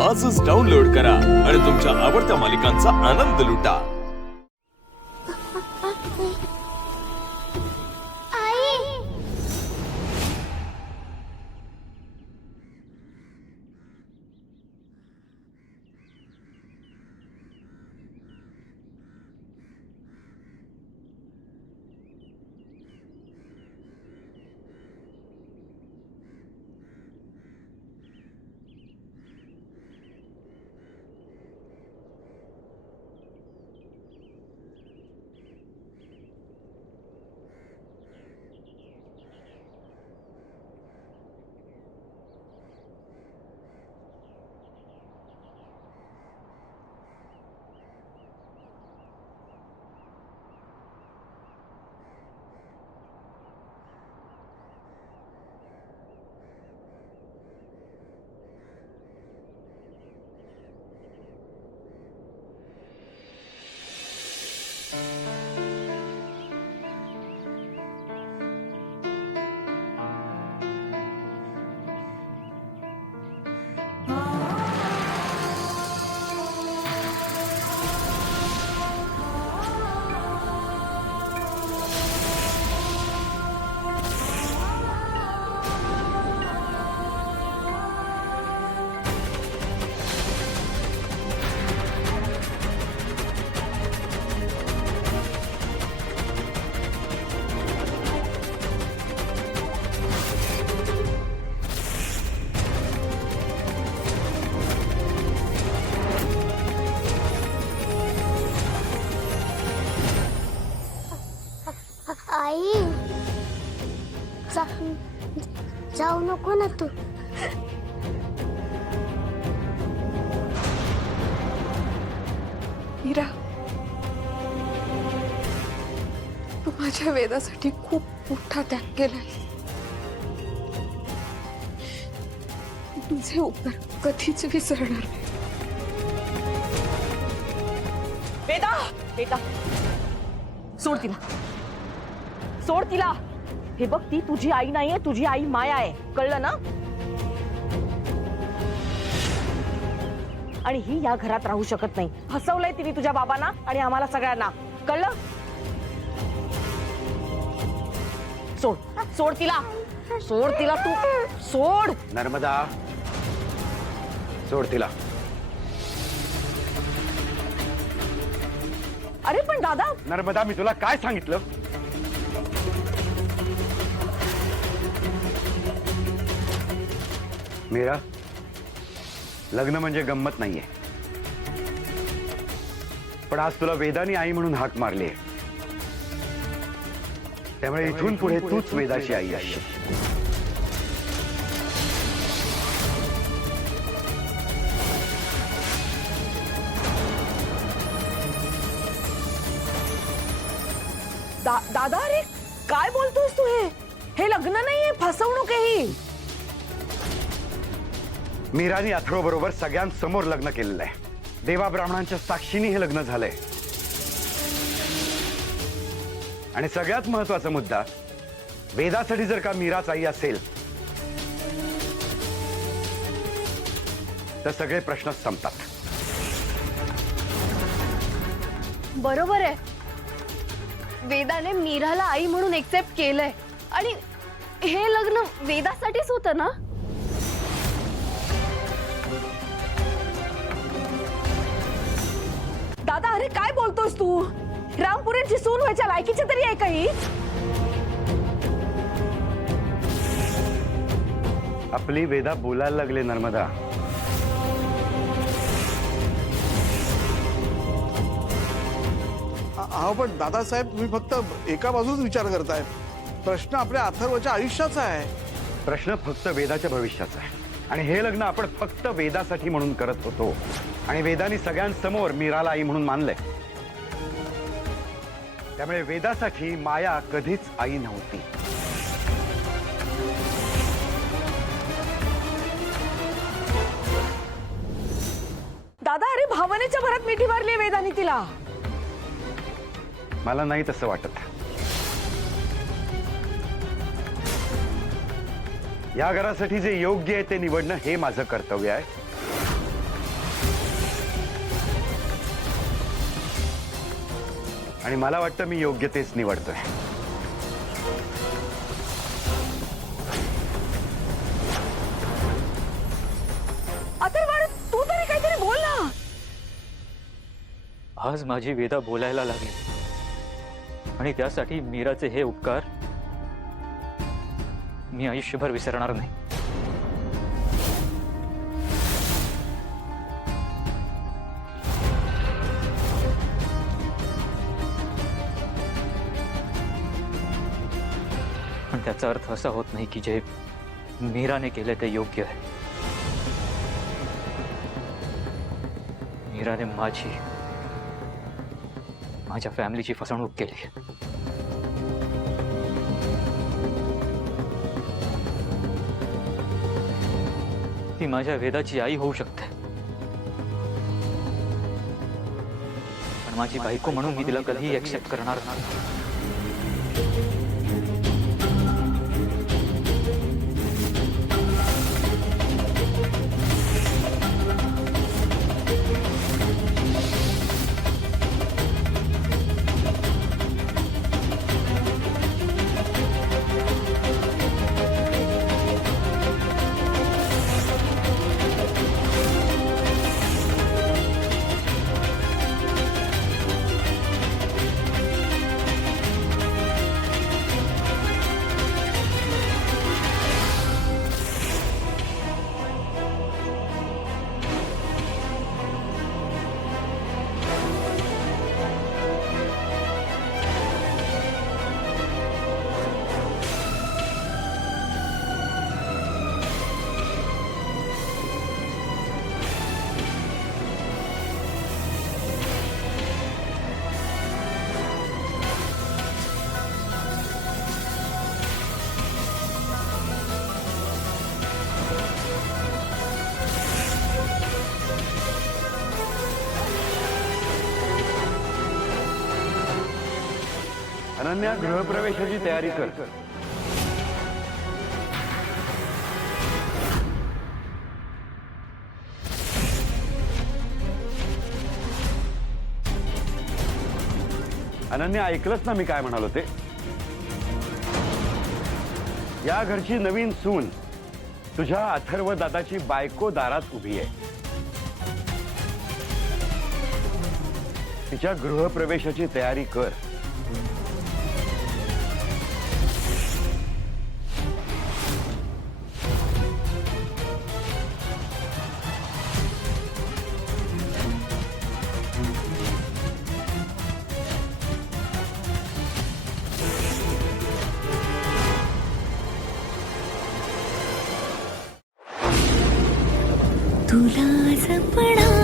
आजच डाउनलोड करा आणि तुमच्या आवडत्या मालिकांचा आनंद लुटा। आई जाऊ नको ना तू। मीरा, तू माझ्या वेदासाठी खूप मोठा त्याग केलाय। तुझे उपकार कधीच विसरणार नाही। वेदा, वेदा, सोड तिला, सोड तिला। हे बघ, ती तुझी आई नाहीये, तुझी आई माया आहे, कळलं ना? आणि ही या घरात राहू शकत नाही। फसवलंय तिने तुझ्या बाबांना आणि आम्हाला सगळ्यांना, कळलं? सोड, सोड तिला, सोड तिला, तू सोड। नर्मदा, सोड तिला। अरे पण दादा, नर्मदा, मी तुला काय सांगितलं? मीरा, लग्न म्हणजे गंमत नाहीये, पण आज तुला वेदानी आई म्हणून हाक मारली, त्यामुळे इथून पुढे तूच वेदाची आई आहे। दादा, अरे काय बोलतोस तू? हे लग्न नाहीये, फसवणूक आहे ही। मीरानी अथर्व बरोबर सगळ्यांसमोर लग्न केलेलं आहे। देवा ब्राह्मणांच्या साक्षीने हे लग्न झालंय। आणि सगळ्यात महत्वाचा मुद्दा, वेदासाठी जर का मीराच आई असेल तर सगळे प्रश्न संपतात। बरोबर आहे, वेदाने मीराला आई म्हणून एक्सेप्ट केलंय आणि हे लग्न वेदासाठीच होतं ना। दादा, अरे काय बोलतोस तू? रामपुरीची सून व्हायच्या लायकीची तरी आहे काही? आपली वेदा बोलायला लागले नर्मदा। अहो पण दादासाहेब, तुम्ही फक्त एका बाजूच विचार करताय। प्रश्न आपल्या अथर्वच्या आयुष्याचा आहे। प्रश्न फक्त वेदाच्या भविष्याचा आहे आणि हे लग्न आपण फक्त वेदासाठी म्हणून करत होतो आणि वेदानी सगळ्यांसमोर मीराला आई म्हणून मानलंय। त्यामुळे वेदासाठी माया कधीच आई नव्हती। दादा, अरे भावनेच्या भरात मिठी मारली वेदानी तिला। मला नाही तसं वाटत। या घरासाठी जे योग्य आहे ते निवडणं हे माझं कर्तव्य आहे। आणि मला वाटतं मी योग्य तेच निवडतोय. अथर्व, तू तरी काहीतरी बोल ना. आज माझी वेदा बोलायला लागली आणि त्यासाठी मीराचे हे उपकार मी आयुष्यभर विसरणार नाही. पण त्याचा अर्थ असा होत नाही की जे मीराने केले ते योग्य आहे. मीराने माझ्या फॅमिलीची फसवणूक केली. ती माझ्या वेदाची आई होऊ शकते, पण माझी बायको म्हणून मी तिला कधीही एक्सेप्ट करणार नाही. अनन्या, गृहप्रवेशाची तयारी कर. अनन्या, ऐकलंच ना मी काय म्हणालो ते? या घरची नवीन सून तुझ्या अथर्व दादाची बायको दारात उभी आहे. तिच्या गृहप्रवेशाची तयारी कर. तुला जपणार